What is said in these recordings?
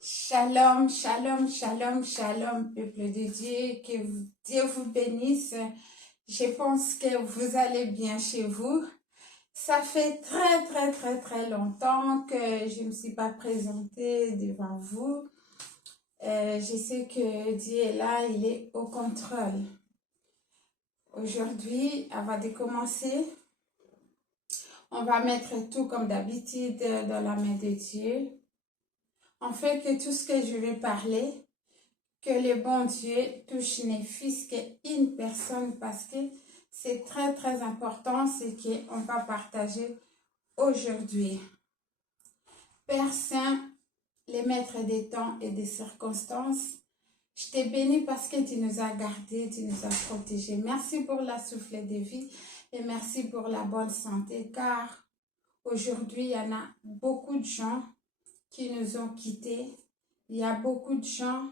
Shalom, shalom, shalom, shalom, peuple de Dieu, que Dieu vous bénisse. Je pense que vous allez bien chez vous. Ça fait très longtemps que je ne me suis pas présentée devant vous. Je sais que Dieu est là, il est au contrôle. Aujourd'hui, avant de commencer, on va mettre tout comme d'habitude dans la main de Dieu. En fait, que tout ce que je vais parler, que le bon Dieu touche ne fût-ce qu'une personne, parce que c'est très important ce qu'on va partager aujourd'hui. Père Saint, le maître des temps et des circonstances, je te bénis parce que tu nous as gardés, tu nous as protégés. Merci pour la souffle de vie et merci pour la bonne santé, car aujourd'hui, il y en a beaucoup de gens qui nous ont quittés. Il y a beaucoup de gens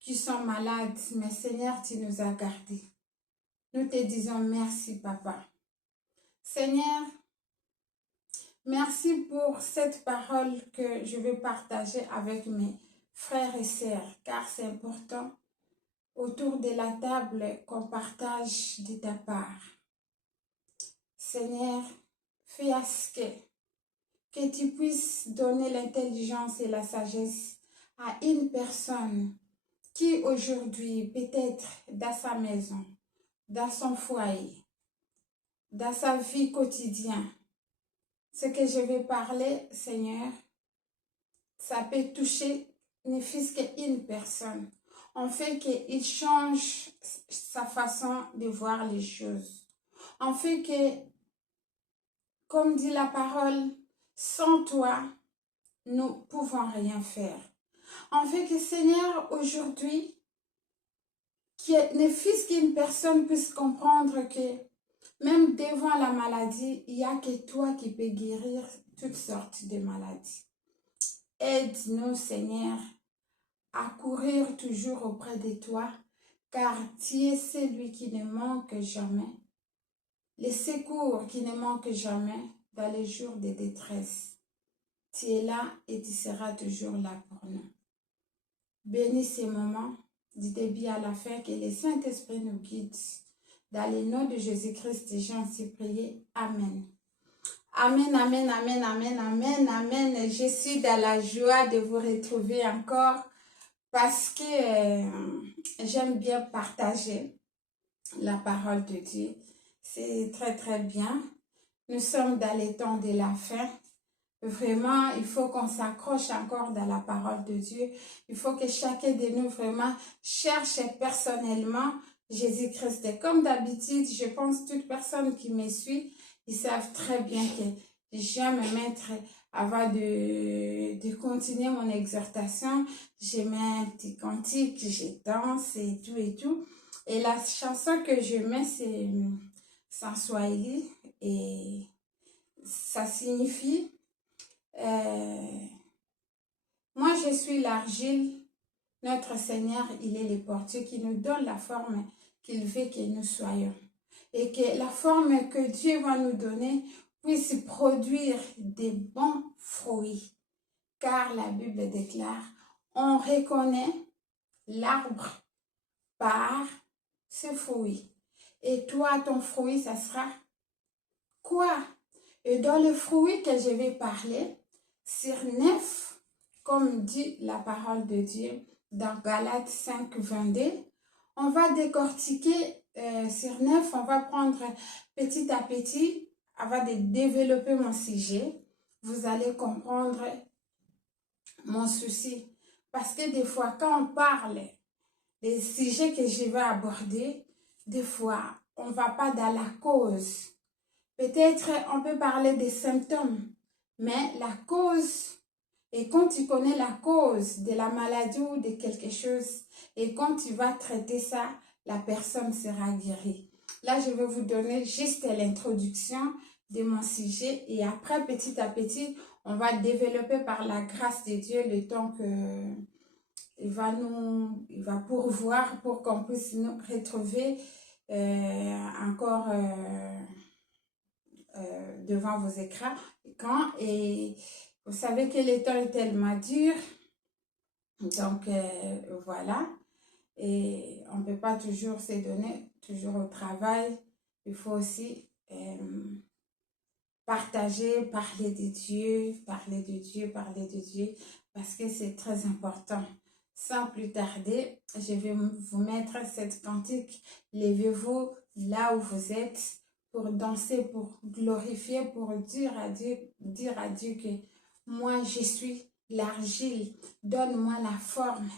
qui sont malades, mais Seigneur, tu nous as gardés. Nous te disons merci, Papa. Seigneur, merci pour cette parole que je vais partager avec mes frères et sœurs, car c'est important autour de la table qu'on partage de ta part. Seigneur, fais à ce que tu puisses donner l'intelligence et la sagesse à une personne qui aujourd'hui, peut-être dans sa maison, dans son foyer, dans sa vie quotidienne, ce que je vais parler, Seigneur, ça peut toucher ne fût-ce qu'une personne. En fait qu'il change sa façon de voir les choses. En fait que, comme dit la parole, sans toi, nous ne pouvons rien faire. En fait que, Seigneur, aujourd'hui, ne fût-ce qu'une personne puisse comprendre que même devant la maladie, il n'y a que toi qui peux guérir toutes sortes de maladies. Aide-nous, Seigneur, à courir toujours auprès de toi, car tu es celui qui ne manque jamais, les secours qui ne manquent jamais dans les jours de détresse. Tu es là et tu seras toujours là pour nous. Bénis ces moments du début à la fin, que le Saint-Esprit nous guide. Dans le nom de Jésus-Christ, j'en suis prié. Amen. Amen, amen, amen, amen, amen, amen. Je suis dans la joie de vous retrouver encore parce que j'aime bien partager la parole de Dieu. C'est très bien. Nous sommes dans les temps de la fin. Vraiment, il faut qu'on s'accroche encore dans la parole de Dieu. Il faut que chacun de nous vraiment cherche personnellement Jésus-Christ. Comme d'habitude, je pense que toute personne qui me suit, ils savent très bien que j'aime mettre, avant de continuer mon exhortation, je mets un petit cantique, je danse et tout. Et la chanson que je mets, c'est en Swahili et ça signifie moi je suis l'argile, notre Seigneur, il est le portier qui nous donne la forme qu'il veut que nous soyons. Et que la forme que Dieu va nous donner puisse produire des bons fruits. Car la Bible déclare, on reconnaît l'arbre par ses fruits. Et toi, ton fruit, ça sera quoi? Et dans le fruit que je vais parler, sur 9, comme dit la parole de Dieu dans Galates 5, 22, on va décortiquer sur 9, on va prendre petit à petit, avant de développer mon sujet, vous allez comprendre mon souci. Parce que des fois, quand on parle des sujets que je vais aborder, des fois, on ne va pas dans la cause. Peut-être on peut parler des symptômes, mais la cause, et quand tu connais la cause de la maladie ou de quelque chose, et quand tu vas traiter ça, la personne sera guérie. Là, je vais vous donner juste l'introduction de mon sujet et après, petit à petit, on va développer par la grâce de Dieu le temps que il va pourvoir pour qu'on puisse nous retrouver encore devant vos écrans. Et vous savez que le temps est tellement dur Donc, voilà. Et on ne peut pas toujours se donner, toujours au travail. Il faut aussi partager, parler de Dieu, parler de Dieu, parce que c'est très important. Sans plus tarder, je vais vous mettre cette cantique. Levez-vous là où vous êtes pour danser, pour glorifier, pour dire à Dieu que moi je suis l'argile. Donne-moi la forme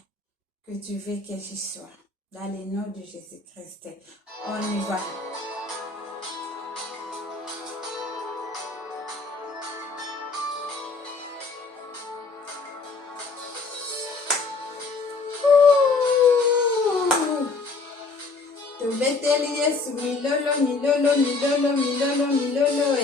que tu veux que je sois. Dans le nom de Jésus-Christ, on y va. Tubeteli Yesu milolo, milolo, milolo, milolo, milolo,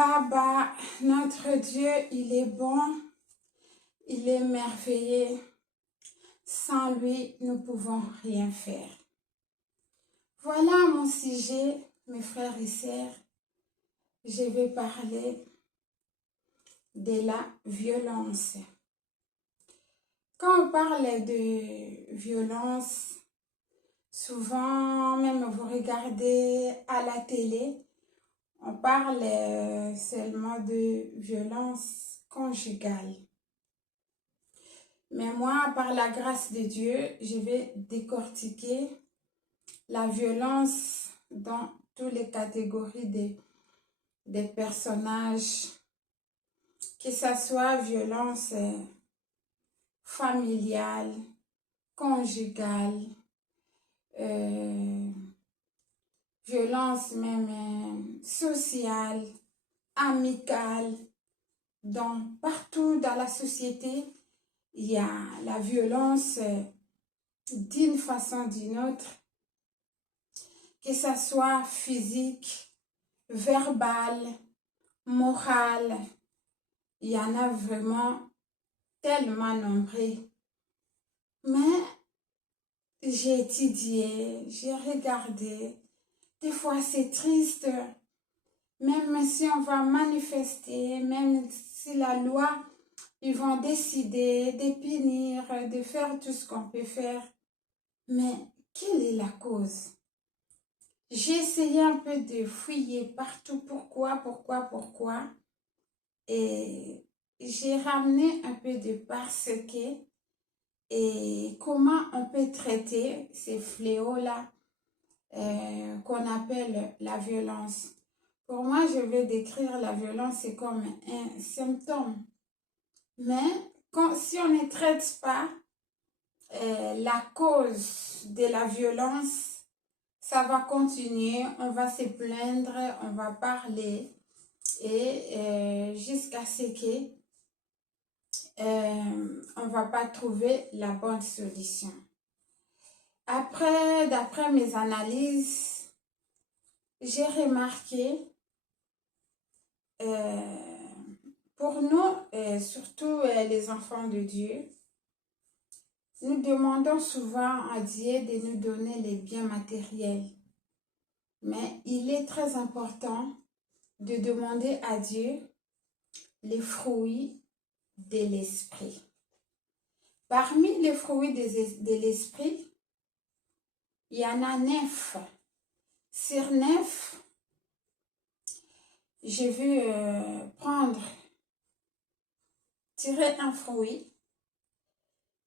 Baba, notre Dieu, il est bon, il est merveilleux. Sans lui, nous ne pouvons rien faire. Voilà mon sujet, mes frères et sœurs. Je vais parler de la violence. Quand on parle de violence, souvent, même vous regardez à la télé, on parle seulement de violence conjugale. Mais moi, par la grâce de Dieu, je vais décortiquer la violence dans toutes les catégories des personnages, que ce soit violence familiale, conjugale, violence même sociale, amicale. Partout dans la société, il y a la violence d'une façon ou d'une autre, que ce soit physique, verbale, morale. Il y en a vraiment tellement nombreux. Mais j'ai étudié, j'ai regardé. Des fois, c'est triste. Même si on va manifester, même si la loi, ils vont décider de punir, de faire tout ce qu'on peut faire. Mais quelle est la cause? J'ai essayé un peu de fouiller partout. Pourquoi? Et j'ai ramené un peu de parce que et comment on peut traiter ces fléaux-là qu'on appelle la violence. Pour moi, je vais décrire la violence, c'est comme un symptôme. Mais si on ne traite pas la cause de la violence, ça va continuer, on va se plaindre, on va parler et jusqu'à ce que on ne va pas trouver la bonne solution. Après, d'après mes analyses, j'ai remarqué pour nous, surtout les enfants de Dieu, nous demandons souvent à Dieu de nous donner les biens matériels. Mais il est très important de demander à Dieu les fruits de l'esprit. Parmi les fruits de l'esprit, il y en a 9. Sur 9, je vais tirer un fruit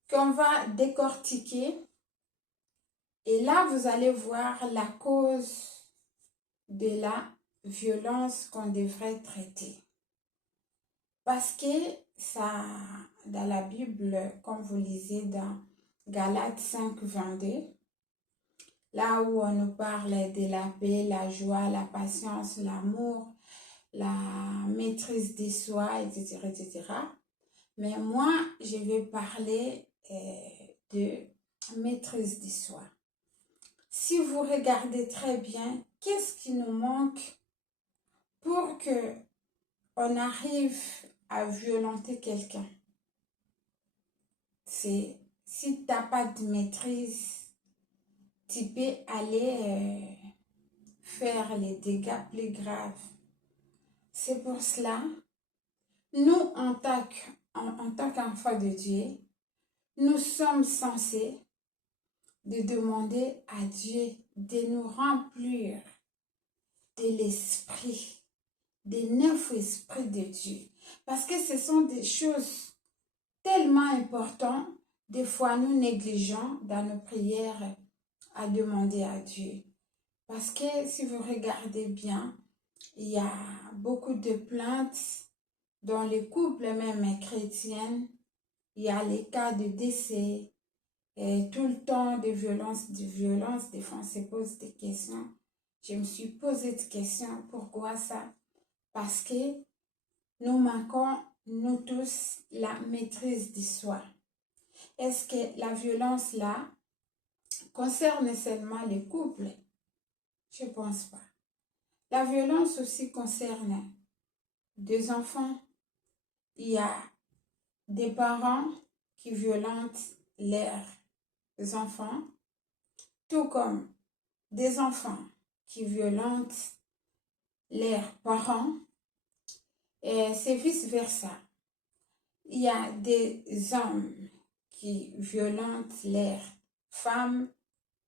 qu'on va décortiquer. Et là, vous allez voir la cause de la violence qu'on devrait traiter. Parce que ça, dans la Bible, comme vous lisez dans Galates 5, 22, là où on nous parle de la paix, la joie, la patience, l'amour, la maîtrise de soi, etc., etc. Mais moi, je vais parler de maîtrise de soi. Si vous regardez très bien, qu'est-ce qui nous manque pour que on arrive à violenter quelqu'un? C'est si tu n'as pas de maîtrise, tu peux aller faire les dégâts plus graves. C'est pour cela, nous, en tant qu'enfants de Dieu, nous sommes censés de demander à Dieu de nous remplir de l'esprit, des 9 esprits de Dieu. Parce que ce sont des choses tellement importantes, des fois nous négligeons dans nos prières à demander à Dieu. Parce que si vous regardez bien, il y a beaucoup de plaintes dans les couples même chrétiens. Il y a les cas de décès, et tout le temps de violence, des fois on se pose des questions. Je me suis posé des questions, pourquoi ça? Parce que nous manquons, nous tous, la maîtrise de soi. Est-ce que la violence là concerne seulement les couples? Je ne pense pas. La violence aussi concerne deux enfants. Il y a des parents qui violentent leurs enfants, tout comme des enfants qui violentent leurs parents, et c'est vice-versa. Il y a des hommes qui violentent leurs femmes,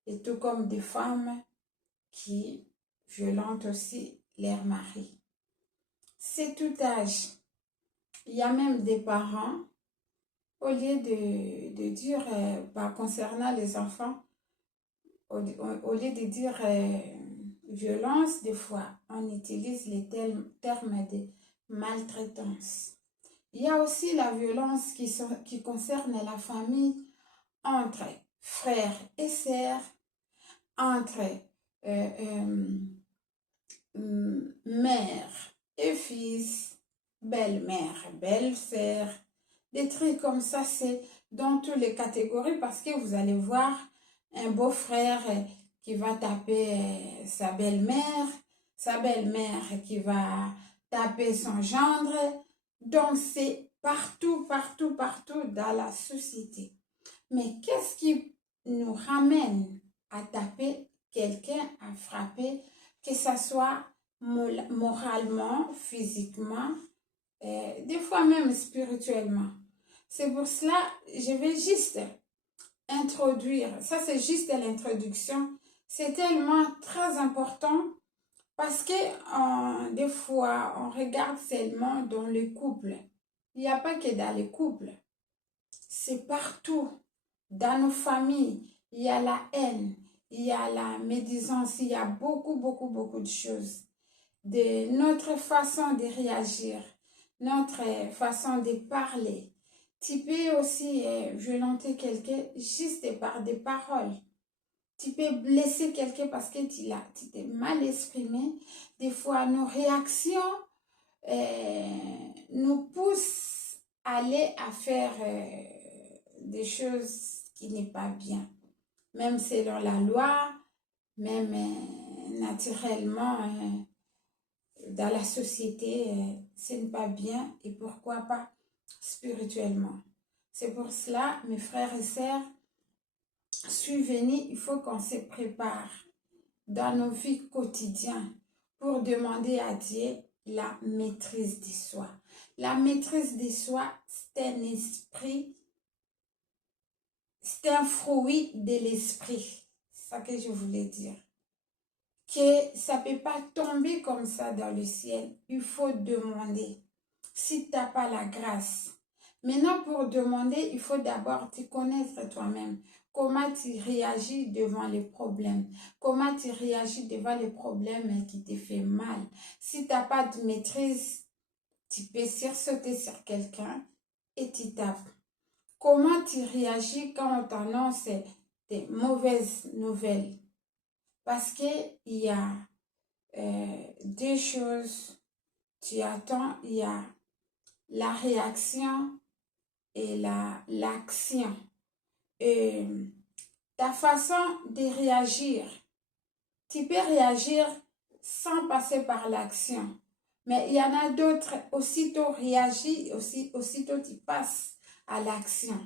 et tout comme des femmes qui violentent aussi leurs maris. C'est tout âge. Il y a même des parents, au lieu de dire, concernant les enfants, au lieu de dire violence, des fois, on utilise les termes de maltraitance. Il y a aussi la violence qui concerne la famille entre frères et sœurs, entre mère et fils, belle-mère, belle-sœur, des trucs comme ça, c'est dans toutes les catégories parce que vous allez voir un beau-frère qui va taper sa belle-mère qui va taper son gendre. Donc, c'est partout, partout, partout dans la société. Mais qu'est-ce qui nous ramène à taper quelqu'un, à frapper, que ce soit moralement, physiquement, des fois même spirituellement? C'est pour cela, je vais juste introduire, ça c'est juste l'introduction, c'est tellement très important parce que des fois, on regarde seulement dans le couple. Il n'y a pas que dans les couples, c'est partout. Dans nos familles, il y a la haine, il y a la médisance, il y a beaucoup, beaucoup, beaucoup de choses. De notre façon de réagir, notre façon de parler. Tu peux aussi violenter quelqu'un juste par des paroles. Tu peux blesser quelqu'un parce que tu t'es mal exprimé. Des fois, nos réactions nous poussent à aller à faire des choses qui n'est pas bien. Même selon la loi, même naturellement, dans la société, ce n'est pas bien et pourquoi pas spirituellement. C'est pour cela, mes frères et sœurs, suivez-nous, il faut qu'on se prépare dans nos vies quotidiennes pour demander à Dieu la maîtrise de soi. La maîtrise de soi, c'est un esprit, c'est un fruit de l'esprit. C'est ça que je voulais dire. Que ça ne peut pas tomber comme ça dans le ciel. Il faut demander. Si tu n'as pas la grâce. Maintenant, pour demander, il faut d'abord te connaître toi-même. Comment tu réagis devant les problèmes. Comment tu réagis devant les problèmes qui te font mal. Si tu n'as pas de maîtrise, tu peux sursauter sur quelqu'un et tu tapes. Comment tu réagis quand on t'annonce des mauvaises nouvelles. Parce qu'il y a deux choses. Tu attends, il y a la réaction et l'action. Ta façon de réagir, tu peux réagir sans passer par l'action. Mais il y en a d'autres, aussitôt réagis, aussitôt tu passes à l'action.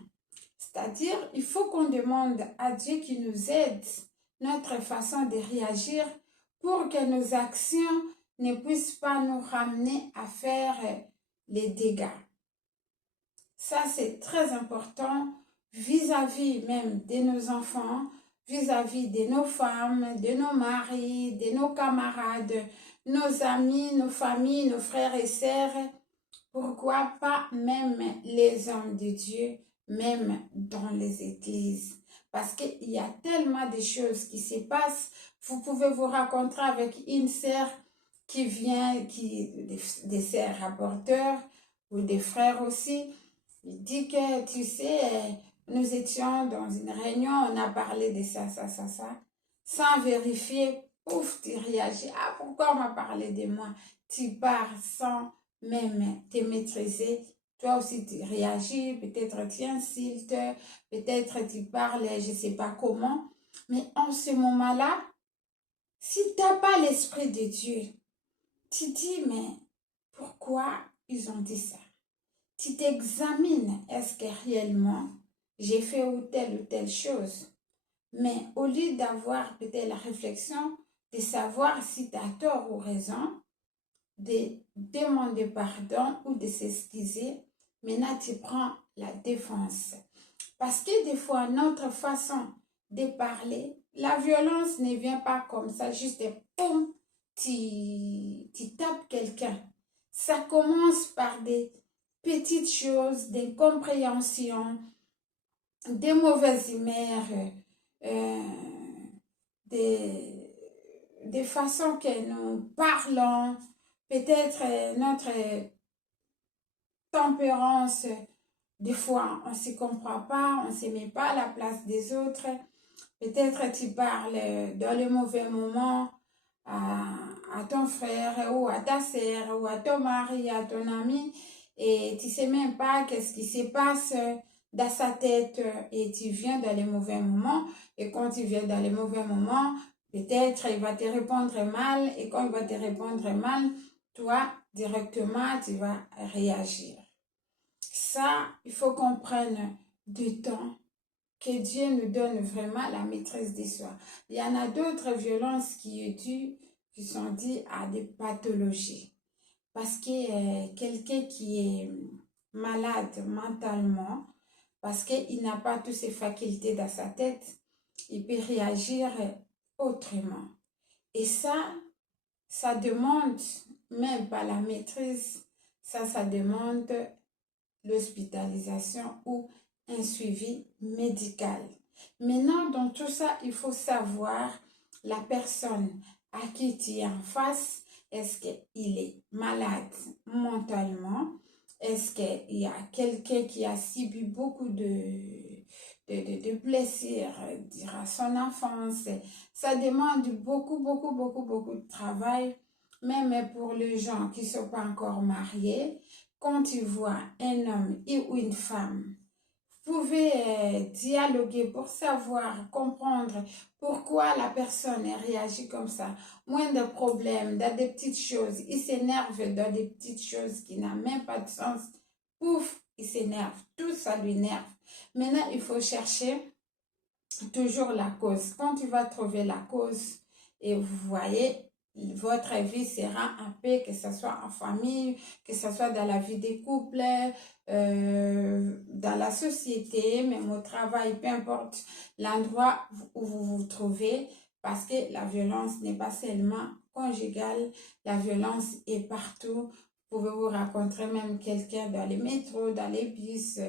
C'est-à-dire, il faut qu'on demande à Dieu qui nous aide notre façon de réagir pour que nos actions ne puissent pas nous ramener à faire les dégâts. Ça, c'est très important vis-à-vis même de nos enfants, vis-à-vis de nos femmes, de nos maris, de nos camarades, nos amis, nos familles, nos frères et sœurs. Pourquoi pas même les hommes de Dieu, même dans les églises. Parce qu'il y a tellement de choses qui se passent. Vous pouvez vous rencontrer avec une sœur qui vient, des sœurs rapporteurs ou des frères aussi. Il dit que, tu sais, nous étions dans une réunion, on a parlé de ça. Sans vérifier, pouf, tu réagis. Ah, pourquoi on m'a parlé de moi? Tu pars sans même te maîtriser. Toi aussi, tu réagis, peut-être tu insultes, peut-être tu parles, je ne sais pas comment. Mais en ce moment-là, si tu n'as pas l'Esprit de Dieu, tu dis, mais pourquoi ils ont dit ça. Tu t'examines, est-ce que réellement j'ai fait ou telle chose. Mais au lieu d'avoir peut-être la réflexion de savoir si tu as tort ou raison, de demander pardon ou de s'excuser, maintenant tu prends la défense. Parce que des fois, notre façon de parler, la violence ne vient pas comme ça, juste poum, tu tapes quelqu'un. Ça commence par des petites choses, des compréhensions, des mauvaises humeurs, euh, des façons que nous parlons, peut-être notre tempérance, des fois on ne se comprend pas, on ne se met pas à la place des autres. Peut-être tu parles dans le mauvais moment à ton frère ou à ta sœur ou à ton mari, à ton ami, et tu ne sais même pas qu'est-ce qui se passe dans sa tête, et tu viens dans les mauvais moments, et quand tu viens dans les mauvais moments, peut-être il va te répondre mal, et quand il va te répondre mal, toi, directement, tu vas réagir. Ça, il faut qu'on prenne du temps, que Dieu nous donne vraiment la maîtrise de soi. Il y en a d'autres violences qui sont dues à des pathologies. Parce que quelqu'un qui est malade mentalement, parce qu'il n'a pas toutes ses facultés dans sa tête, il peut réagir autrement. Et ça demande même pas la maîtrise, ça demande l'hospitalisation ou un suivi médical. Maintenant, dans tout ça, il faut savoir la personne à qui tu es en face. Est-ce qu'il est malade mentalement? Est-ce qu'il y a quelqu'un qui a subi beaucoup de blessures durant son enfance? Ça demande beaucoup de travail, même pour les gens qui ne sont pas encore mariés. Quand tu vois un homme ou une femme, vous pouvez dialoguer pour savoir, comprendre pourquoi la personne réagit comme ça. Moins de problèmes, dans des petites choses. Il s'énerve dans des petites choses qui n'ont même pas de sens. Pouf, il s'énerve. Tout ça lui énerve. Maintenant, il faut chercher toujours la cause. Quand tu vas trouver la cause, et vous voyez, votre vie sera en paix, que ce soit en famille, que ce soit dans la vie des couples, dans la société, même au travail, peu importe l'endroit où vous vous trouvez, parce que la violence n'est pas seulement conjugale, la violence est partout. Vous pouvez vous rencontrer même quelqu'un dans les métros, dans les bus,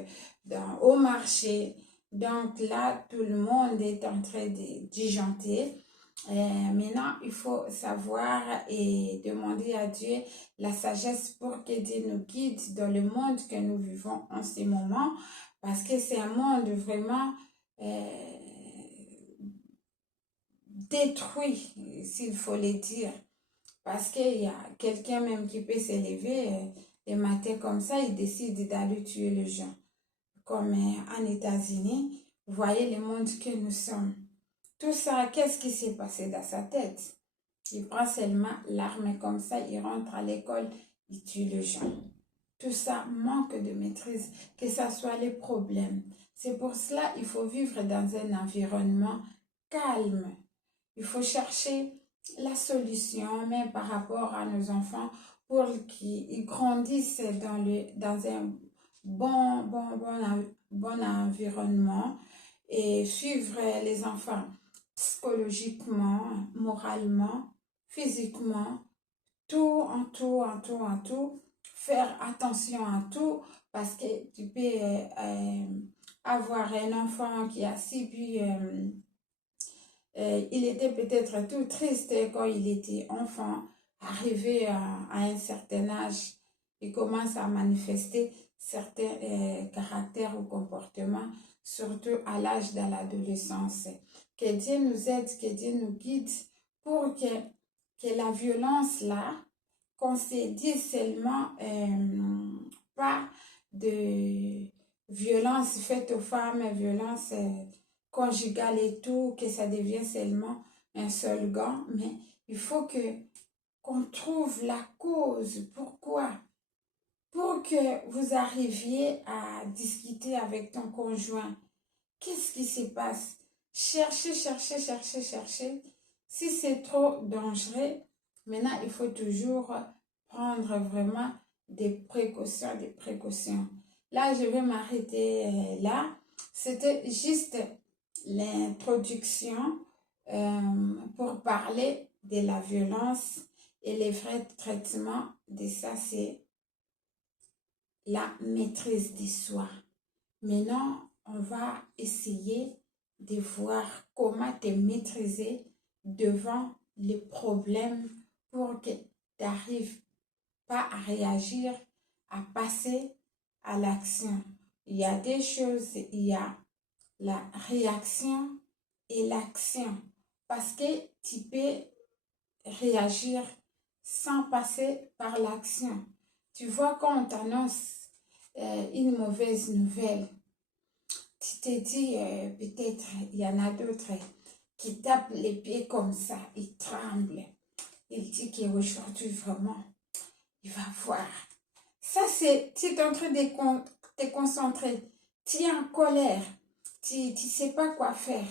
au marché. Donc là, tout le monde est en train de disjoncter. Maintenant, il faut savoir et demander à Dieu la sagesse pour que Dieu nous guide dans le monde que nous vivons en ce moment, parce que c'est un monde vraiment détruit, s'il faut le dire. Parce qu'il y a quelqu'un même qui peut s'élever le matin comme ça, il décide d'aller tuer les gens. Comme en États-Unis, vous voyez le monde que nous sommes. Tout ça, qu'est-ce qui s'est passé dans sa tête? Il prend seulement l'arme comme ça, il rentre à l'école, il tue les gens. Tout ça manque de maîtrise, que ce soit les problèmes. C'est pour cela qu'il faut vivre dans un environnement calme. Il faut chercher la solution, même par rapport à nos enfants, pour qu'ils grandissent dans un bon environnement, et suivre les enfants psychologiquement, moralement, physiquement, tout en tout, faire attention à tout, parce que tu peux avoir un enfant qui a subi, il était peut-être tout triste quand il était enfant, arrivé à un certain âge, il commence à manifester certains caractères ou comportements, surtout à l'âge de l'adolescence. Que Dieu nous aide, que Dieu nous guide pour que la violence là, qu'on se dise seulement pas de violence faite aux femmes, violence conjugale et tout, que ça devienne seulement un seul gant, mais il faut qu'on trouve la cause. Pourquoi? Pour que vous arriviez à discuter avec ton conjoint. Qu'est-ce qui se passe? Cherchez, cherchez, cherchez, cherchez. Si c'est trop dangereux, maintenant, il faut toujours prendre vraiment des précautions, des précautions. Là, je vais m'arrêter là. C'était juste l'introduction pour parler de la violence et les vrais traitements de ça, c'est la maîtrise de soi. Maintenant, on va essayer de voir comment te maîtriser devant les problèmes pour que tu n'arrives pas à réagir, à passer à l'action. Il y a des choses, il y a la réaction et l'action. Parce que tu peux réagir sans passer par l'action. Tu vois, quand on t'annonce une mauvaise nouvelle, tu te dis peut-être il y en a d'autres qui tapent les pieds comme ça, ils tremblent. Il dit qu'aujourd'hui vraiment, il va voir. Ça c'est, tu es en train de te concentrer, tu es en colère, tu ne sais pas quoi faire.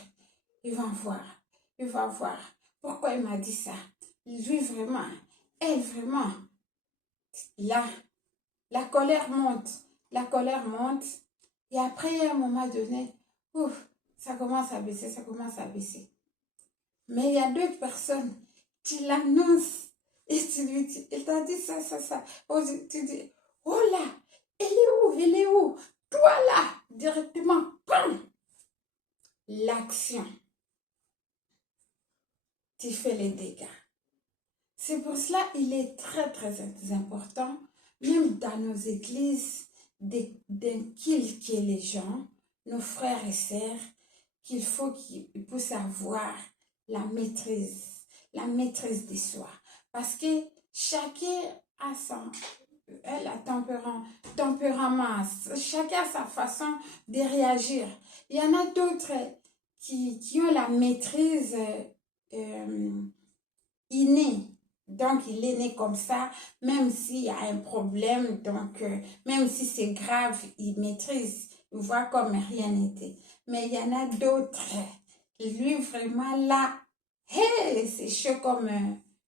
Il va voir, il va voir. Pourquoi il m'a dit ça? Lui vraiment, elle vraiment. Là, la colère monte, et après, à un moment donné, ouf, ça commence à baisser, ça commence à baisser. Mais il y a d'autres personnes qui l'annoncent et tu lui dis, il t'a dit ça, ça, ça. Oh, tu dis, oh là, elle est où, elle est où? Toi là, directement, bam, l'action. Tu fais les dégâts. C'est pour cela il est très, très important, même dans nos églises, d'inculquer les gens, nos frères et sœurs, qu'il faut qu'ils puissent avoir la maîtrise de soi. Parce que chacun a son tempérament, chacun a sa façon de réagir. Il y en a d'autres qui ont la maîtrise innée. Donc, il est né comme ça, même s'il y a un problème, donc, même si c'est grave, il maîtrise, il voit comme rien n'était. Mais il y en a d'autres, lui vraiment là, hey, c'est chaud comme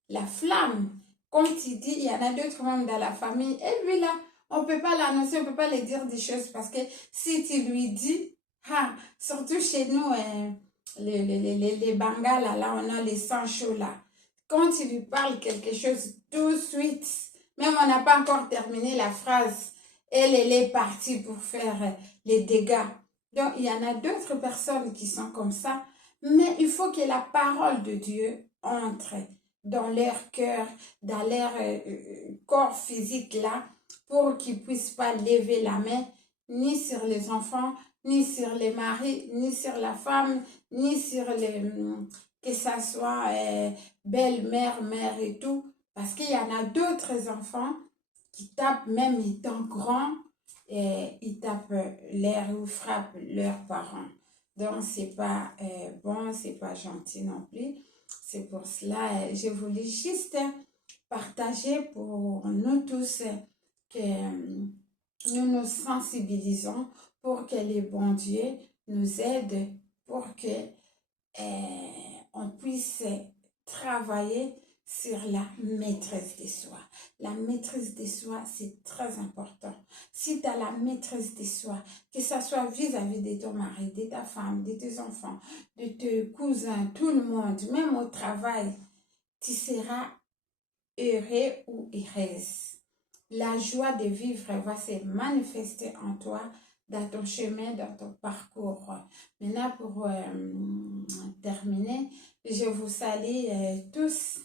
la flamme. Comme tu dis, il y en a d'autres même dans la famille, et lui là, on ne peut pas l'annoncer, on ne peut pas lui dire des choses, parce que si tu lui dis, surtout chez nous, les Bangals, là, on a les sangs chauds là. Quand tu lui parles quelque chose tout de suite, même on n'a pas encore terminé la phrase, elle est partie pour faire les dégâts. Donc, il y en a d'autres personnes qui sont comme ça, mais il faut que la parole de Dieu entre dans leur cœur, dans leur corps physique là, pour qu'ils ne puissent pas lever la main, ni sur les enfants, ni sur les maris, ni sur la femme, ni sur les... que ça soit belle-mère, mère et tout. Parce qu'il y en a d'autres enfants qui tapent, même étant grands, et ils tapent l'air ou frappent leurs parents. Donc, c'est pas bon, c'est pas gentil non plus. C'est pour cela, je voulais juste partager pour nous tous que nous nous sensibilisons pour que les bons dieux nous aident pour que on puisse travailler sur la maîtrise de soi. La maîtrise de soi, c'est très important. Si tu as la maîtrise de soi, que ce soit vis-à-vis de ton mari, de ta femme, de tes enfants, de tes cousins, tout le monde, même au travail, tu seras heureux ou heureuse. La joie de vivre va se manifester en toi dans ton chemin, dans ton parcours. Maintenant, pour terminer, je vous salue tous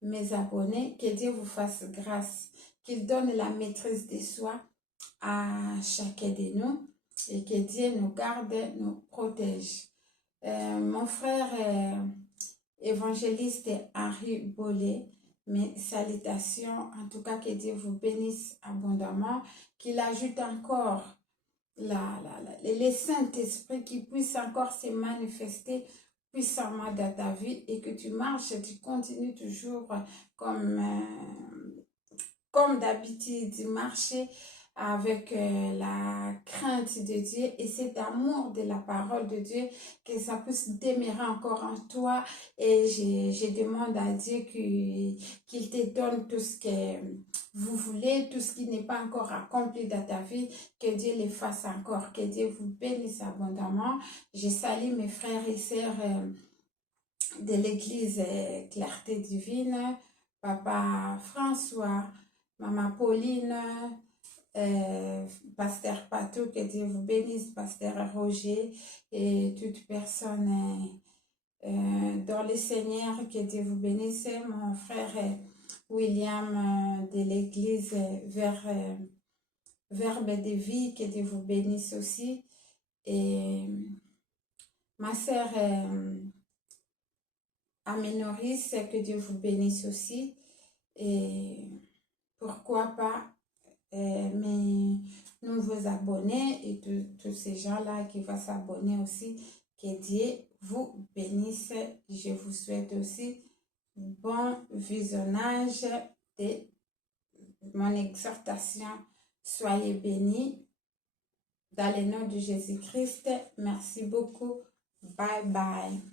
mes abonnés. Que Dieu vous fasse grâce, qu'il donne la maîtrise de soi à chacun de nous et que Dieu nous garde, nous protège. Mon frère évangéliste Henri Bollet, mes salutations, en tout cas que Dieu vous bénisse abondamment, qu'il ajoute encore les Saint-Esprit qui puissent encore se manifester puissamment dans ta vie et que tu marches, tu continues toujours comme, comme d'habitude, marcher avec la crainte de Dieu et cet amour de la parole de Dieu, que ça puisse demeurer encore en toi. Et je demande à Dieu qu'il te donne tout ce que vous voulez, tout ce qui n'est pas encore accompli dans ta vie, que Dieu le fasse encore, que Dieu vous bénisse abondamment. Je salue mes frères et sœurs de l'église Clarté Divine, Papa François, Maman Pauline, Pasteur Patou, que Dieu vous bénisse, Pasteur Roger et toute personne dans le Seigneur, que Dieu vous bénisse, mon frère William de l'église Verbe de vie, que Dieu vous bénisse aussi, et ma sœur Aménoris, que Dieu vous bénisse aussi, et pourquoi pas mes nouveaux abonnés et tous ces gens-là qui vont s'abonner aussi, que Dieu vous bénisse. Je vous souhaite aussi bon visionnage de mon exhortation. Soyez bénis dans le nom de Jésus-Christ. Merci beaucoup. Bye bye.